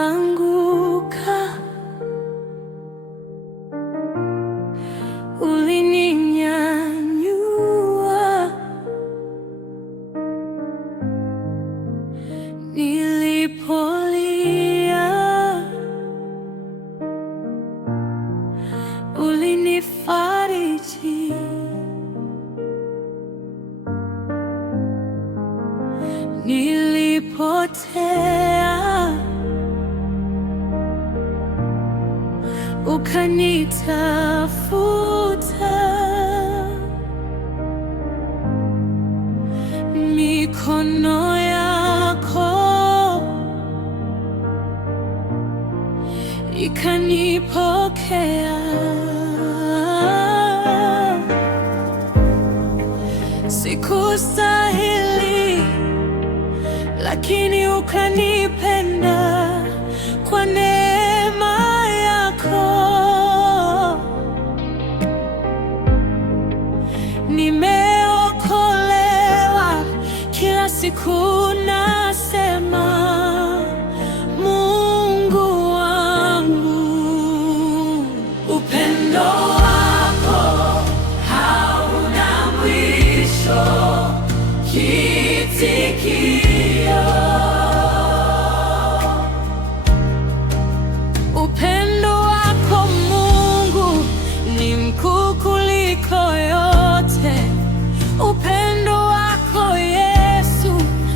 Nilipoanguka ulininyanyua, nilipolia ulinifariji, nilipotea ukanitafuta. Mikono yako ikanipokea. Sikustahili, lakini ukanipenda kwa neema yako. Nimeokolewa, kila siku nasema Mungu wangu, upendo wako hauna mwisho. Kitikio, upendo wako Mungu ni mkuu kuliko yote. Upendo wako Yesu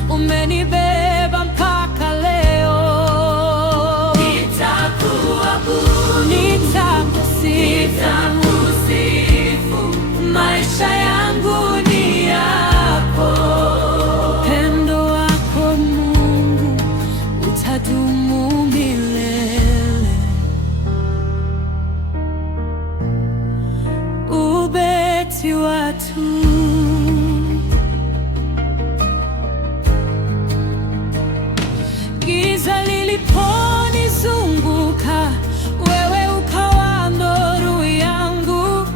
umenibeba mpaka leo. Nitakuabudu, nitakusifu, maisha yangu ni yako. Upendo wako Mungu utadumu milele. Ubeti watu giza liliponizunguka, wewe ukawa nuru yangu.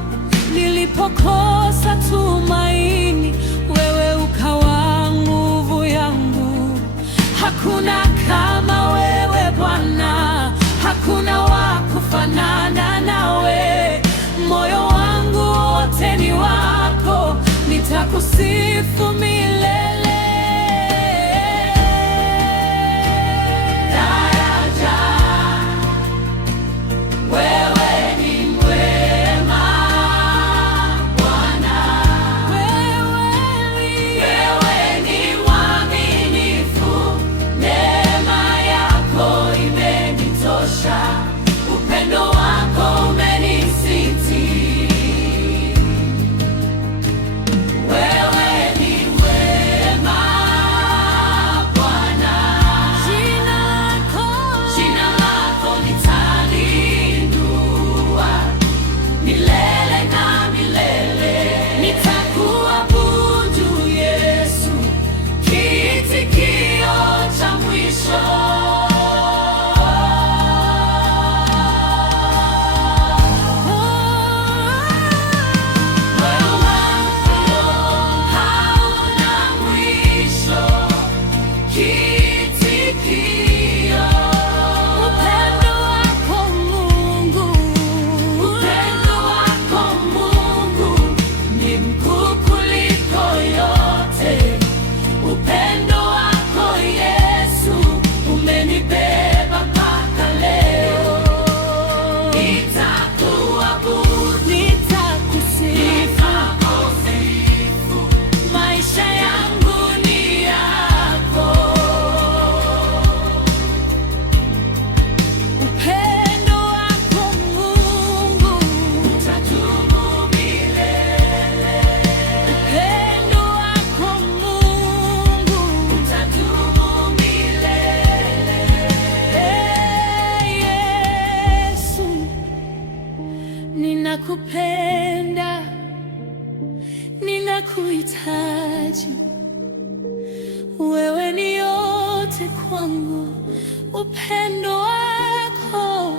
Nilipokosa tumaini, wewe ukawa nguvu yangu. Hakuna kama wewe Bwana, hakuna wa kufanana nawe. Moyo wangu wote ni wako, nitakusifu milele. Upendo wako umenisiti, wewe ni wema Bwana. Jina lako nitalinua milele na milele. Nitakuabudu Yesu, kitikio cha mwisho. Ninakupenda, ninakuhitaji, wewe ni yote. kwangu, upendo wako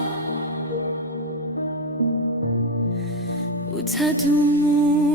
utadumu.